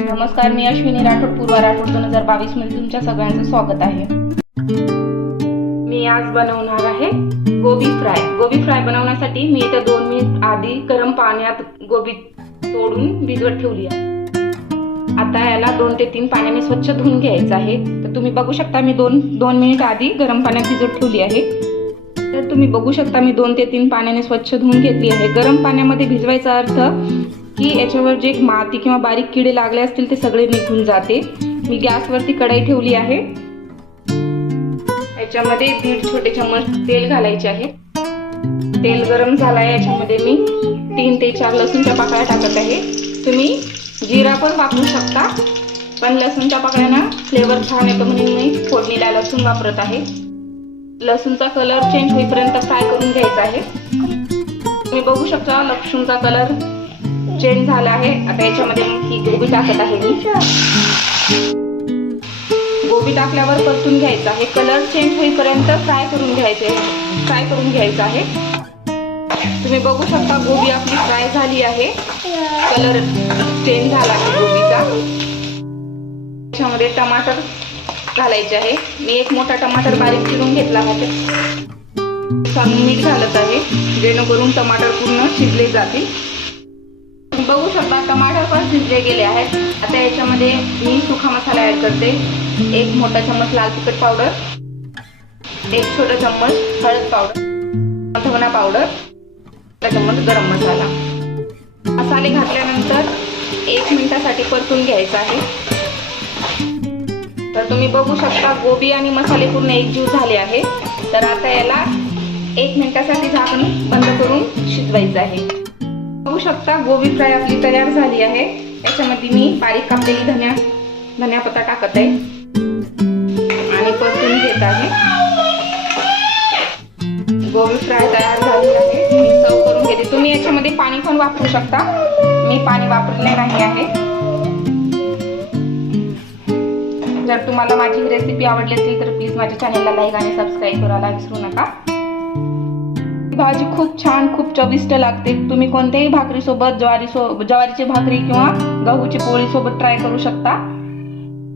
नमस्कार, मी अश्विनी राठोड, पूर्वा राठोड 2022 मध्ये तुमच्या सगळ्यांचं स्वागत आहे। मी आज बनवणार आहे गोबी फ्राय। गोबी फ्राय बनवण्यासाठी मी इथे 2 मिनिट आधी गरम पाण्यात गोबी तोडून भिजवत ठेवली आहे। आता याला 2 ते 3 पाण्याने स्वच्छ धुवून घ्यायचं आहे। तर तुम्ही बघू शकता मी 2 मिनिट आधी गरम पाण्यात भिजवत ठेवली आहे। तर तुम्ही बघू शकता मी 2 ते 3 पाण्याने स्वच्छ धुवून घेतली आहे। गरम पाण्यामध्ये भिजवायचा अर्थ की याच्यावर जे माती किंवा बारीक किडे लागले असतील ते सगळे निघून जाते। मी गॅसवरती कढई ठेवली आहे। याच्यामध्ये 1.5 छोटे चम्मच तेल घालायचे आहे। तेल गरम झालं आहे, याच्यामध्ये मी 3 ते 4 लसूणच्या पाकळ्या टाकत आहे। तुम्ही जिरा पण वापरू शकता, पण लसूणच्या पाकळ्यांना फ्लेवर छान येतो म्हणून मी फोडणीला लसूण वापरत आहे। लसूणचा कलर चेंज होईपर्यंत फ्राय करून घ्यायचा आहे। तुम्ही बघू शकता लसूणचा कलर चेंज झाला आहे। आता याच्यामध्ये ही गोबी टाकत आहे मी। गोबी टाकल्यावर परतून घ्यायचा आहे। कलर चेंज होईपर्यंत फ्राय करून घ्यायचा आहे। तुम्ही बघू शकता गोबी आपली फ्राय झाली आहे, कलर चेंज झाला आहे गोबीचा। याच्यामध्ये टमाटर घालायचे आहे। मी एक मोठा टमाटर बारीक चिरून घेतला आहे। मीठ घालत आहे जेणेकरून टमाटर पूर्ण शिजले जातील। बघू शकता टमाटर पण शिजले गेले आहेत। आता याच्यामध्ये मी सुखा मसाला ऍड करते। 1 मोठा चम्मच लाल तिखट पावडर, 1 छोटा चम्मच हळद पावडर, धना पावडर, 1 चम्मच गरम मसाला। मसाले घातल्यानंतर 1 मिनिटासाठी परतून घ्यायचा आहे। तर तुम्ही बघू शकता गोबी आणि मसाले पूर्ण एकजीव झाले आहे। तर आता याला 1 मिनिटासाठी झाकण बंद करून शिजवायचं आहे। बघू शकता गोबी फ्राय आपली तयार झाली आहे। याच्यामध्ये मी बारीक कापलेली धनियापत्ता टाकत आहे आणि परतून घेत आहे। गोबी फ्राय तयार झाली आहे। मी सर्व करून घेते। तुम्ही याच्यामध्ये पाणी पण वापरू शकता, मी पाणी वापरले नाही आहे। जर तुम्हाला माझी रेसिपी आवडली असेल तर प्लीज माझ्या चॅनलला लाईक आणि सबस्क्राईब करायला विसरू नका। भाजी खूप छान, खूप चविष्ट लागते। तुम्ही कोणत्याही भाकरी सोबत, ज्वारीची भाकरी किंवा गहूची पोळी सोबत ट्राय करू शकता।